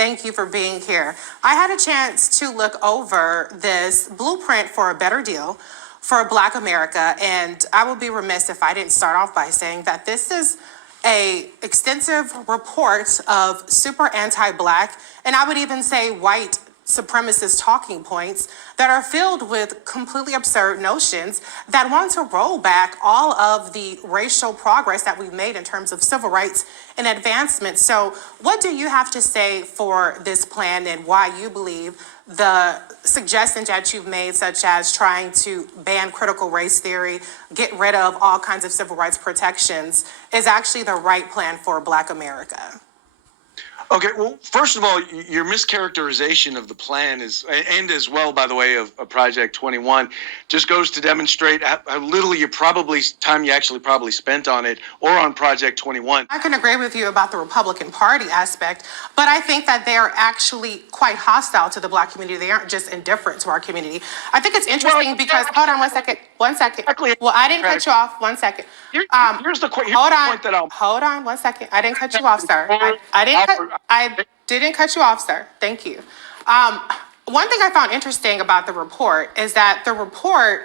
Thank you for being here. I had a chance to look over this blueprint for a better deal for Black America, and I would be remiss if I didn't start off by saying that this is a extensive report of super anti-Black, and I would even say white supremacist talking points that are filled with completely absurd notions that want to roll back all of the racial progress that we've made in terms of civil rights and advancement. So what do you have to say for this plan and why you believe the suggestions that you've made, such as trying to ban critical race theory, get rid of all kinds of civil rights protections, is actually the right plan for Black America? Okay, well, first of all, your mischaracterization of the plan is, and as well, by the way, of Project 21, just goes to demonstrate how little you actually probably spent on it or on Project 21. I can agree with you about the Republican Party aspect, but I think that they are actually quite hostile to the Black community. They aren't just indifferent to our community. I think it's interesting because, hold on one second. Exactly. Well, I didn't cut you off. 1 second. Here's the point that I'll... Hold on 1 second. I didn't cut you off, sir. I didn't cut you off, sir. Thank you. One thing I found interesting about the report is that the report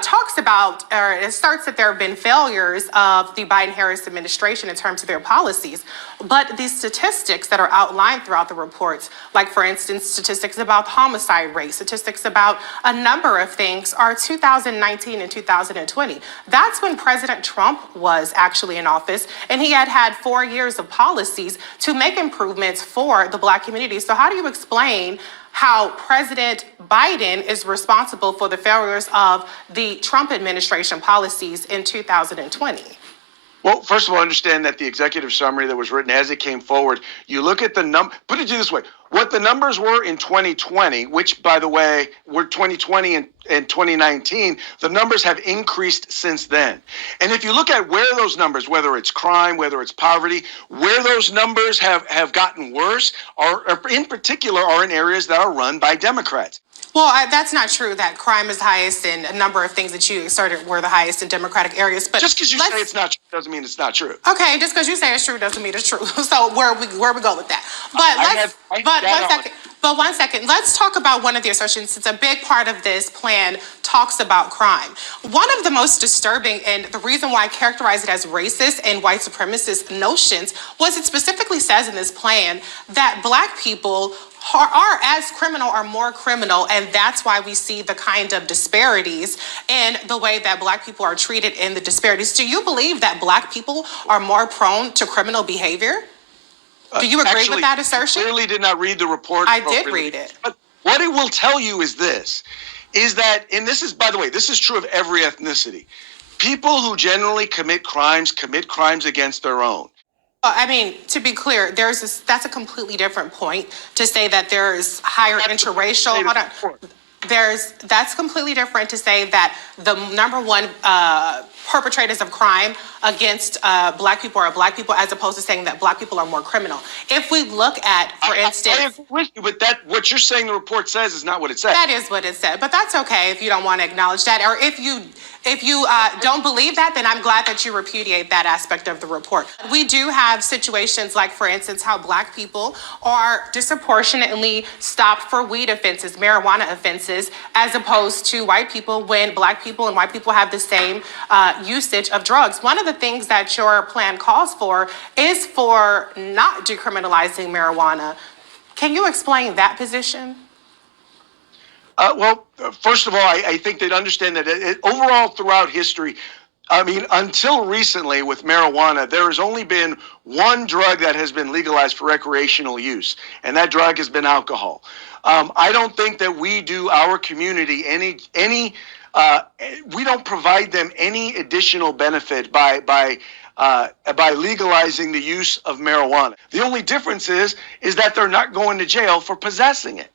talks about, or it starts that there have been failures of the Biden-Harris administration in terms of their policies. But the statistics that are outlined throughout the reports, like for instance, statistics about homicide rate, statistics about a number of things, are 2019 and 2020. That's when President Trump was actually in office, and he had 4 years of policies to make improvements for the Black community. So how do you explain how President Biden is responsible for the failures of the Trump administration policies in 2020? Well, first of all, understand that the executive summary that was written as it came forward, you look at the put it this way, what the numbers were in 2020, which, by the way, were 2020 and 2019, the numbers have increased since then. And if you look at where those numbers, whether it's crime, whether it's poverty, where those numbers have gotten worse, are in particular are in areas that are run by Democrats. Well, that's not true that crime is highest and a number of things that you asserted were the highest in Democratic areas. But just because you say it's not true doesn't mean it's not true. Okay, just because you say it's true doesn't mean it's true. So where we go with that? But 1 second. Let's talk about one of the assertions. It's a big part of this plan talks about crime. One of the most disturbing, and the reason why I characterize it as racist and white supremacist notions, was it specifically says in this plan that Black people are as criminal or more criminal, and that's why we see the kind of disparities in the way that Black people are treated in the disparities. Do you believe that Black people are more prone to criminal behavior? Do you agree with that assertion? I clearly did not read the report. I did read it. But what it will tell you is this, is that, and this is, by the way, this is true of every ethnicity. People who generally commit crimes against their own. I mean, to be clear, that's a completely different point to say that there's higher interracial. Hold on. That's completely different to say that the number one perpetrators of crime against Black people are Black people, as opposed to saying that Black people are more criminal. If we look at, for instance, I agree with you, but what you're saying the report says is not what it says. That is what it said, but that's okay if you don't want to acknowledge that, or if you don't believe that, then I'm glad that you repudiate that aspect of the report. We do have situations like, for instance, how Black people are disproportionately stopped for weed offenses, marijuana offenses, as opposed to white people, when Black people and white people have the same usage of drugs. One of the things that your plan calls for is for not decriminalizing marijuana. Can you explain that position? Well, first of all, I think they'd understand that overall throughout history, I mean, until recently with marijuana, there has only been one drug that has been legalized for recreational use, and that drug has been alcohol. I don't think that we do our community we don't provide them any additional benefit by legalizing the use of marijuana. The only difference is that they're not going to jail for possessing it.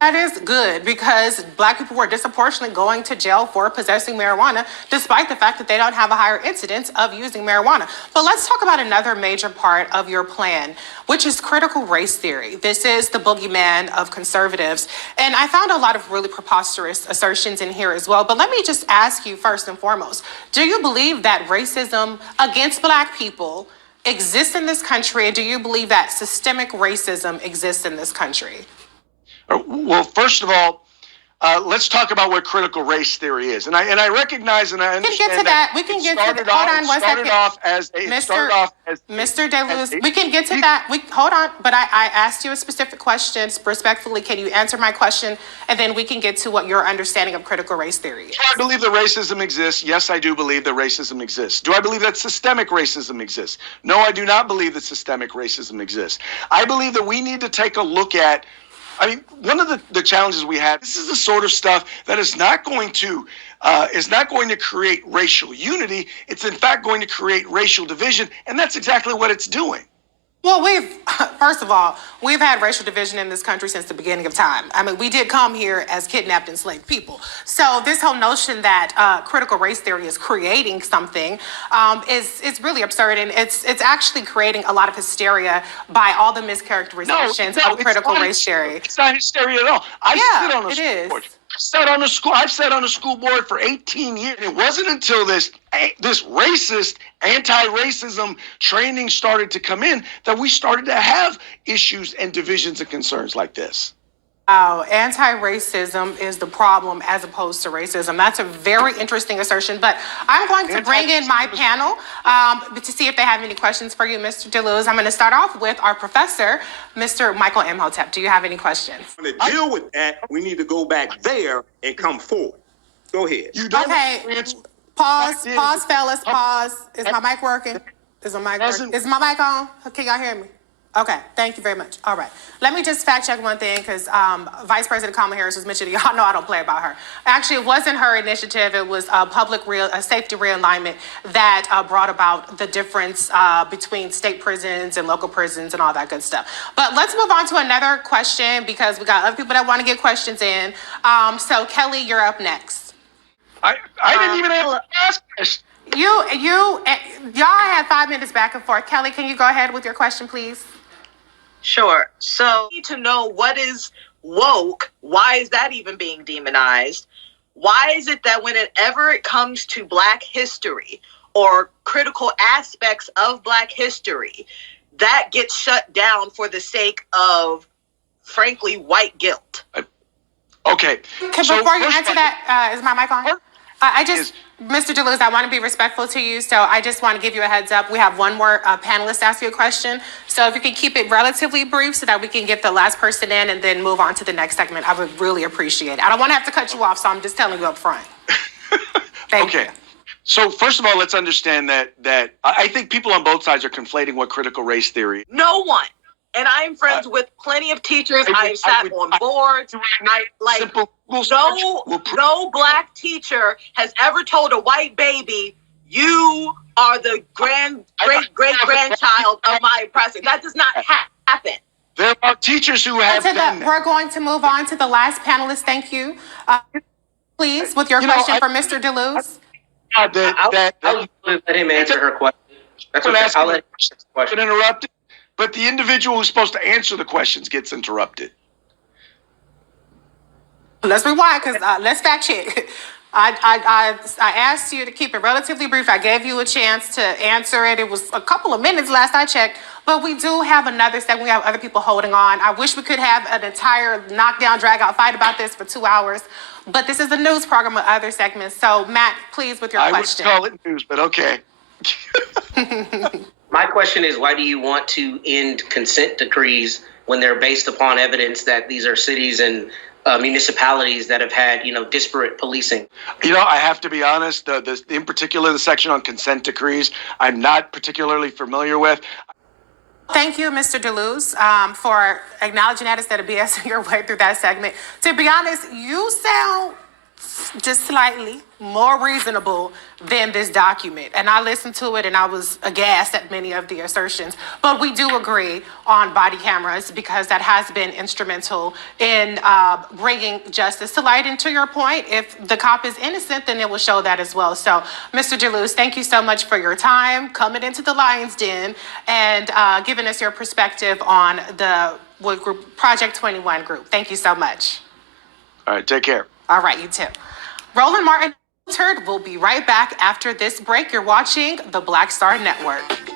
That is good, because Black people were disproportionately going to jail for possessing marijuana, despite the fact that they don't have a higher incidence of using marijuana. But let's talk about another major part of your plan, which is critical race theory. This is the boogeyman of conservatives. And I found a lot of really preposterous assertions in here as well. But let me just ask you first and foremost, do you believe that racism against Black people exists in this country? And do you believe that systemic racism exists in this country? Well, first of all, let's talk about what critical race theory is. And I recognize and I understand that. We can get to that. Hold on one second. Mr. DeLuz, we can get to that. Hold on. But I asked you a specific question. Respectfully, can you answer my question? And then we can get to what your understanding of critical race theory is. Do I believe that racism exists? Yes, I do believe that racism exists. Do I believe that systemic racism exists? No, I do not believe that systemic racism exists. I believe that we need to take a look at, one of the challenges we have, this is the sort of stuff that is not going to create racial unity. It's in fact going to create racial division, and that's exactly what it's doing. Well, first of all, we've had racial division in this country since the beginning of time. We did come here as kidnapped, enslaved people. So this whole notion that critical race theory is creating something is really absurd, and it's actually creating a lot of hysteria by all the mischaracterizations of critical race theory. It's not hysteria at all. I've sat on a school board for 18 years. It wasn't until this racist, anti-racism training started to come in that we started to have issues and divisions and concerns like this. Oh, anti-racism is the problem as opposed to racism. That's a very interesting assertion, but I'm going to bring in my panel to see if they have any questions for you, Mr. DeLuz. I'm going to start off with our professor, Mr. Michael Imhotep. Do you have any questions? To deal with that, we need to go back there and come forward. Go ahead. Okay, pause, fellas, pause. Is my mic working? Is my mic on? Can y'all hear me? Okay, thank you very much. All right. Let me just fact check one thing, because Vice President Kamala Harris was mentioning, y'all know I don't play about her. Actually, it wasn't her initiative. It was a safety realignment that brought about the difference between state prisons and local prisons and all that good stuff. But let's move on to another question, because we got other people that want to get questions in. So Kelly, you're up next. I didn't even have to ask this. Y'all had 5 minutes back and forth. Kelly, can you go ahead with your question, please? Sure. So, need to know what is woke. Why is that even being demonized? Why is it that whenever it comes to Black history or critical aspects of Black history, that gets shut down for the sake of, frankly, white guilt? Okay. Before you answer that, is my mic on? Mr. DeLuz, I want to be respectful to you, so I just want to give you a heads up. We have one more panelist ask you a question. So if you can keep it relatively brief so that we can get the last person in and then move on to the next segment, I would really appreciate it. I don't want to have to cut you off, so I'm just telling you up front. Thank you. So first of all, let's understand that I think people on both sides are conflating what critical race theory. No one. And I'm friends with plenty of teachers. I've sat on boards. No Black teaper has ever told a white baby, you are the great-grandchild of my oppressor. That does not happen. There are teachers who have done that. We're going to move on to the last panelist. Thank you. Please, with your question for Mr. DeLuz. I'll let him answer her question. That's okay. I'll let him answer the question. Interrupted. But the individual who's supposed to answer the questions gets interrupted. Let's rewind, because let's fact check. I asked you to keep it relatively brief. I gave you a chance to answer it. It was a couple of minutes last I checked, but we do have another segment. We have other people holding on. I wish we could have an entire knockdown, drag-out fight about this for 2 hours, but this is a news program with other segments. So, Matt, please, with your question. I would call it news, but okay. My question is, why do you want to end consent decrees when they're based upon evidence that these are cities and municipalities that have had, disparate policing? I have to be honest, in particular, the section on consent decrees, I'm not particularly familiar with. Thank you, Mr. DeLuz, for acknowledging that instead of BSing your way through that segment. To be honest, you sound just slightly more reasonable than this document. And I listened to it and I was aghast at many of the assertions. But we do agree on body cameras because that has been instrumental in bringing justice to light. And to your point, if the cop is innocent, then it will show that as well. So, Mr. DeLuz, thank you so much for your time coming into the Lion's Den and giving us your perspective on the group, Project 21 group. Thank you so much. All right, take care. All right, you too. Roland Martin will be right back after this break. You're watching the Black Star Network.